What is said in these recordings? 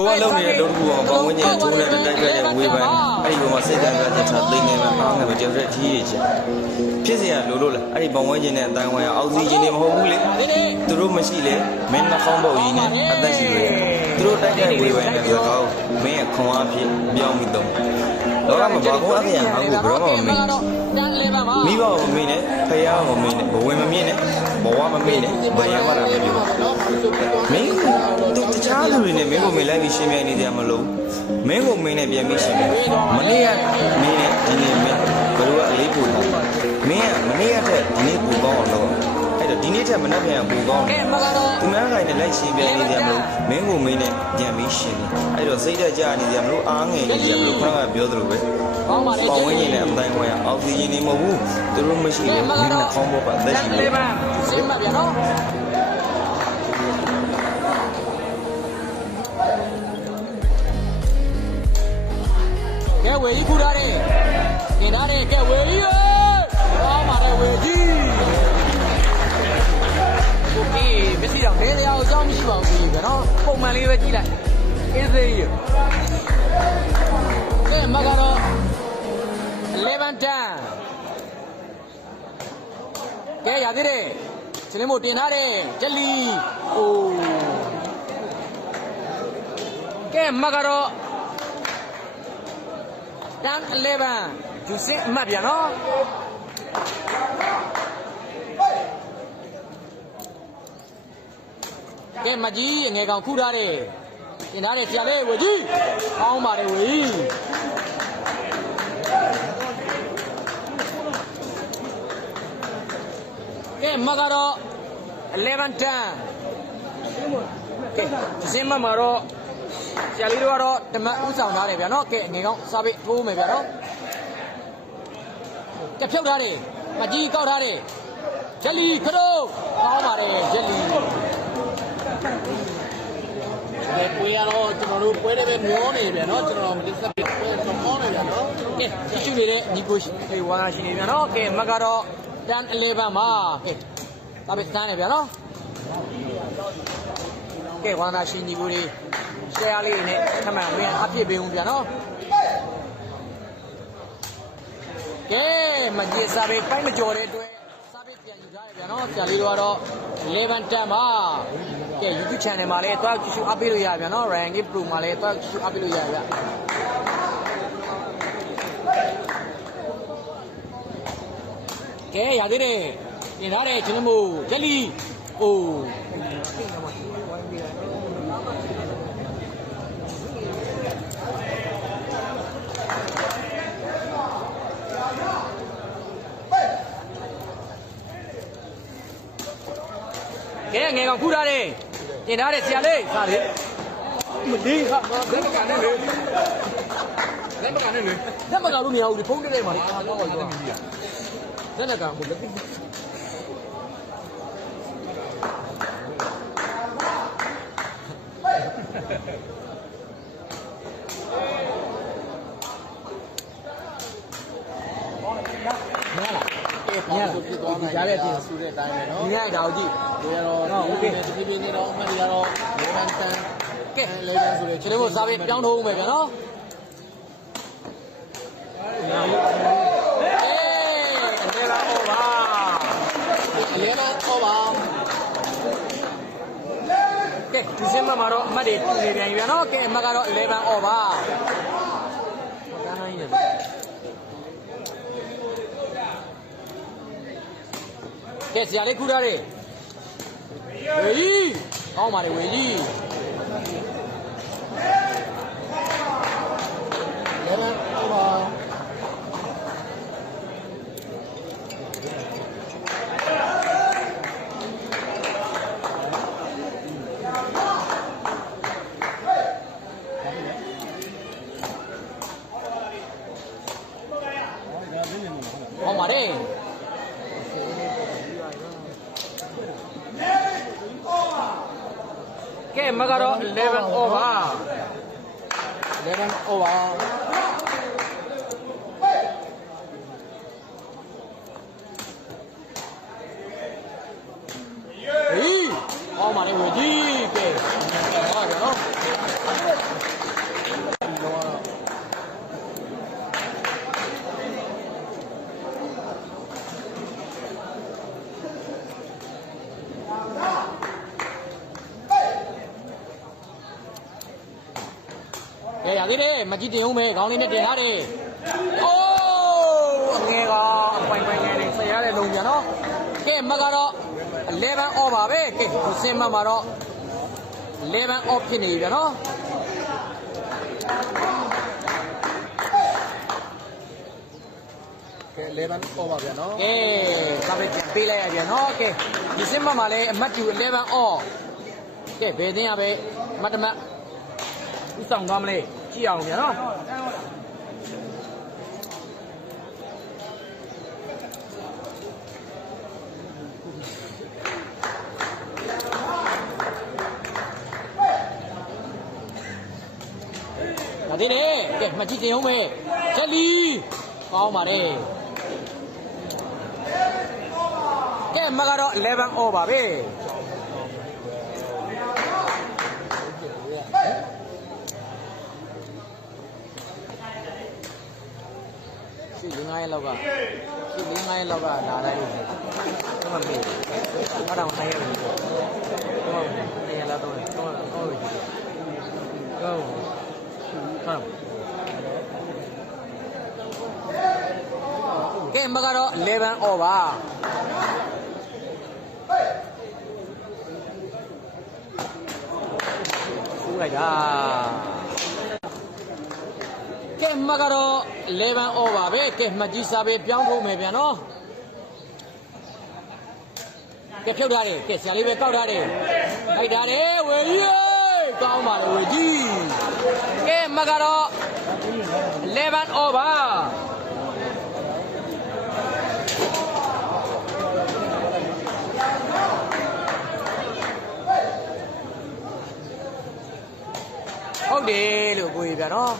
ကိုကလုံးနေတဲ့လုံးကူအောင်ပေါင်းဝင်းကျင်ထိုးနေတဲ့တိုက်ခိုက်တဲ့ဝေးပန်းအဲ့ဒီပေါ်မှာစိတ်ဓာတ်ကချက်ထားသိနေမှာအားငယ်မတယောက်တည်းထီးရချင်ဖြစ်เสียလို့လားအဲ့ဒီပေါင်းဝင်းကျင်တဲ့အတိုင်းဝိုင်းအောက်ဆီဂျင်တွေမဟုတ်ဘူးလေသူတို့မရှိလေမင်းနှခေါင်းပေါက်ကြီးနဲ့အသက်ရှင်နေသူတို့တိုက်ခိုက်ဝေးပန်းတဲ့စကားမင်းခွန်အားဖြင့်ပြောင်းပြီးတော့လောကမှာဘာကောအဖေရငါ့ကိုဘယ်တော့မှမမေ့မိဘမမေ့နဲ့ဖယားမမေ့နဲ့ဘဝင်မမြင့်နဲ့ဘဝမမေ့နဲ့ဘယံမလာမပြောမင်းသူတခြားလူတွေနဲ့မင်းကိုမေ့လိုက်ပြီးရှင်းပြနေကြမလို့မင်းကိုမင်းနဲ့ပြန်ပြီးရှင်းပြမနေ့ကမင်းနဲ့ဒီနေ့မင်းဘယ်လိုကအလေးပို့တာမင်းကမနေ့ကထက်ဒီနေ့ပိုကောင်းအောင်လုပ်အဲ့တော့ဒီနေ့ထက်မနေ့ပြန်ပိုကောင်းတယ်သူများခိုင်နဲ့လိုက်ရှင်းပြနေကြမလို့မင်းကိုမင်းနဲ့ပြန်ပြီးရှင်းတယ်အဲ့တော့စိတ်သက်ကြနေကြမလို့အားငယ်နေကြမလို့ခဏကပြောသလိုပဲပေါင်းဝင်းကြီးနဲ့အတိုင်းခွဲအောက်ဆီဂျင်နေမဟုတ်ဘူးသူတို့မရှိလေမင်းနဲ့ခေါင်းပေါ်ပါသက်ရှိတယ်ရှင်းပါဗျာနော်ကဲဝေကြီးခူထားတယ်กินထားတယ်ကဲဝေကြီးရေကောင်းပါတယ်ဝေကြီးကိုကြီးမစီတော့နေတရားကိုအကြောင်းမရှိပါဘူးကြီးကတော့ပုံမှန်လေးပဲကြည့်လိုက်အေးသေးရကဲမကတော့11 10ကဲရသေးတယ်စလင်းမို့တင်ထားတယ်ဂျက်လီအိုးကဲမကတော့တန်း11ဂျူစင်အမှတ်ပြန်နော်ကဲမကြီးငယ်ကောင်ခုထားတယ်တင်ထားတယ်ဆရာလေးဝေကြီးကောင်းပါတယ်ဝေကြီးကဲမကတော့11 10ကဲဂျူစင်မမှာတော့ဆရာလေးတို့ကတော့ဓမ္မဥဆောင်ထားတယ်ဗျာနော်ကဲငယ်ကောင်းစားပိတ်ထိုးမယ်ဗျာနော်ကဲဖြုတ်ထားတယ်မကြီးကောက်ထားတယ်ဂျက်လီခရိုးကောင်းပါတယ်ဂျက်လီဒီပွဲရတော့ကျွန်တော်တို့ပွဲတွေပဲမျောနေဗျာနော်ကျွန်တော်မသိစပ်ပွဲတော့မောနေဗျာနော်ကဲရှိနေတဲ့ညီကိုဖေဝါရှိနေဗျာနော်ကဲမကတော့တန်11မှာကဲစားပိတ်တန်းနေဗျာနော်ကဲဝါနာရှိညီကိုတွေရှယ်လေးနဲ့ခမှန်ဝင်အပြစ်ပေးဦးဗျာနော်ကဲမကြီးစားပေးပိုင်းမကြော်တဲ့အတွက်စားပေးပြန်ယူထားတယ်ဗျာနော်ဆရာလေးတို့ကတော့11 10ပါကဲ YouTube channel မှာလည်းတွားကြည့်ရှုအပ်ပေးလို့ရဗျာနော် Ryan Game Pro မှာလည်းတွားကြည့်ရှုအပ်ပေးလို့ရဗျာကဲရသေးတယ်ပြင်ထားတယ်ချင်းလမို့ဂျက်လီအိုးကဲငယ်ကောင်ဖူးထားတယ်တင်ထားတယ်ဆရာလေးစားလေမလေးဟာလက်မကန်နဲ့လေလက်မကန်နဲ့လေလက်မကန်လို့မရဘူးဒီဖုန်းတက်တယ်မှာလေအားကောင်းပါတော့လက်နဲ့ကန်ကိုလက်ပြီးညလာပြစ်သွားနိုင်ကြားတဲ့အပြင်ဆူတဲ့အတိုင်းပဲနော်ညရတာကိုကြည့်ဒီကတော့โอเคတဖြည်းဖြည်းနဲ့တော့အမှတ်တွေကတော့11 10ကဲ11ဆိုတဲ့ခြေလေးကိုစားပြီးပြောင်းထိုးဦးမယ်ဗျာနော်ကဲဒီစင်းမှာတော့အမှတ်တွေတူနေပြန်ပြီဗျာနော်ကဲအမှတ်ကတော့11 over ကန်းနိုင်ရတယ်ကဲဆရာလေးခူးထားတယ်ဝေကြီးကောင်းပါလေဝေကြီး11 overကောင်းပါတယ်ကဲမကတော့11 over 11 over ဟေးကောင်းပါလေဝေကြီးကဲဟုတ်ပါနော် ရသေးတယ်မကြည့်တင်ဦးမယ်ခေါင်းလေးနဲ့တင်ထားတယ်အိုးအငယ်ကပိုင်ငယ်လေးဆက်ရတဲ့လုံးပြန်နော်ကဲမကတော့11 off ပါပဲကဲဒီစင်မမှာတော့11 off ဖြစ်နေပြီဗျာနော်ကဲ11 off ပါဗျာနော်ကဲဒါပဲပြန်ပေးလိုက်ရပြန်နော်ကဲဒီစင်မမှာလည်းအမှတ်တူ11 off ကဲဘယ်သိရပဲမတ်တမတ်ဥဆောင်သွားမလဲကြည့်အောင်ဗျာနော်ဒါသေးတယ်ကဲမှကြည့်တင်အောင်မေချက်လီကောင်းပါတယ်ကဲမကတော့11 off ပါပဲရှိ9ရက်လောက်ကရှိ9ရက်လောက်ကလာတိုင်းလို့တော့မပြေဘူးဘာတော့နိုင်ရတယ်တော့နေရလာတော့တော့ဟုတ်ပြီဟုတ်ဟုတ်ကဲမကတော့11 off ပါဆူလိုက်တာကဲမကတော့11 off ပါပဲကဲမှကြီးစားပဲပြောင်းဖို့မယ်ဗျာနော်ကဲဖြုတ်ထားတယ်ကဲဆရာလေးပဲကောက်ထားတယ်ခိုက်ထားတယ်ဝေကြီးကောင်းပါလေဝေကြီးကဲမကတော့11 off ပါဟုတ်တယ်လို့ကိုကြီးဗျာနော်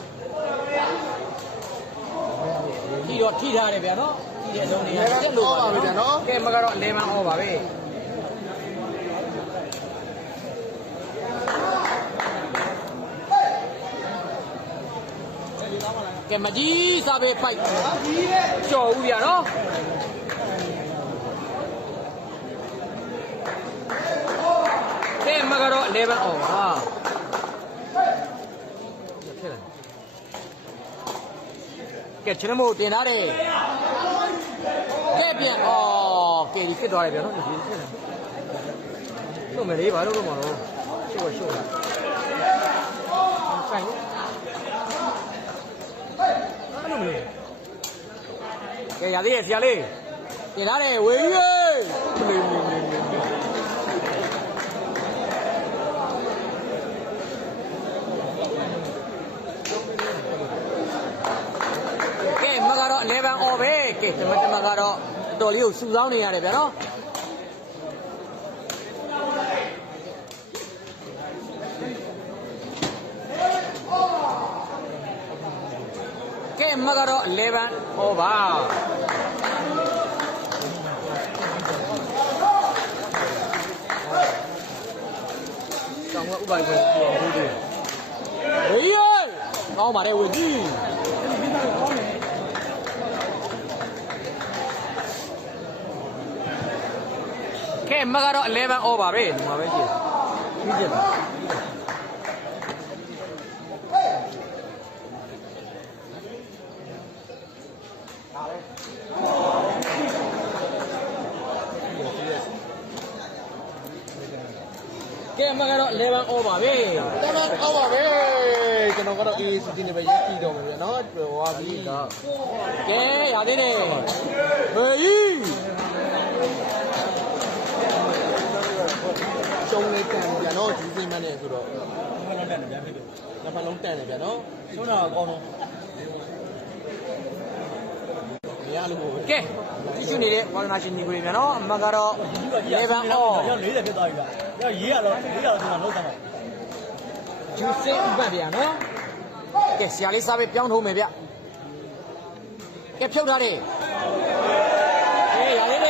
ဒီတော့ထိထားတယ်ဗျာနော်ဒီတဲ့အဆုံးနေရာတက်လို့ပါဗျာနော်ကဲမကတော့11 off ပါပဲကဲမကြီးစားပဲပိုက်ကြော်ဦးဗျာနော်ကဲမကတော့11 off ပါကဲကျွန်တော်တို့တင်ထားတယ်ကဲပြန်အော်ကဲဒီဖြစ်သွားတယ်ဗျာနော်ဒီဖြစ်တယ်ရှုံးမယ်လေးဘာလို့တော့မလို့ရှုံးလာဆိုင်အဲ့လိုမလို့ကဲရသေးရဲ့ဆရာလေးတင်ထားတယ်ဝေးကြီး11 off ပဲကဲတမကတော့တော်လေးကိုစူဆောင်းနေရတယ်ဗျာနော်ကဲမကတော့11 off ပါတောင်ကဥပိုင်ပဲပြောဘူးတယ်ဟေးကောင်းပါတယ်ဝေကြီးကဲမကတော့11 off ပါပဲဒီမှာပဲကြည့်ပြီးကြည့်ကဲမကတော့11 off ပါပဲ11 off ပါပဲကျွန်တော်ကတော့ AACD နဲ့ပဲရက်ကြည့်တော့မယ်ဗျာနော်ဟွာပြီတော့ကဲရသေးတယ်ဟေးရှုံးလေးတန်ဗျာနော်ဒီစိမ့်မနဲ့ဆိုတော့နှစ်ဖက်လုံးတန်တယ်ဗျာနော်ရှုံးတာကောင်းတယ်မရလို့ကဲကြည့်ရှုနေတဲ့ဝါသနာရှင်ညီကိုတွေဗျာနော်အမှန်ကတော့11 off 40ဖြစ်သွားပြီဗျာရေးရတော့400တော့ဒီမှာလုံးသမ်းပါဂျူးစင်ဥပတ်ဗျာနော်ကဲဆရာလေးစားပဲပြောင်းထုံးမယ်ဗျကဲဖြုတ်ထားတယ်ကဲရသေးတယ်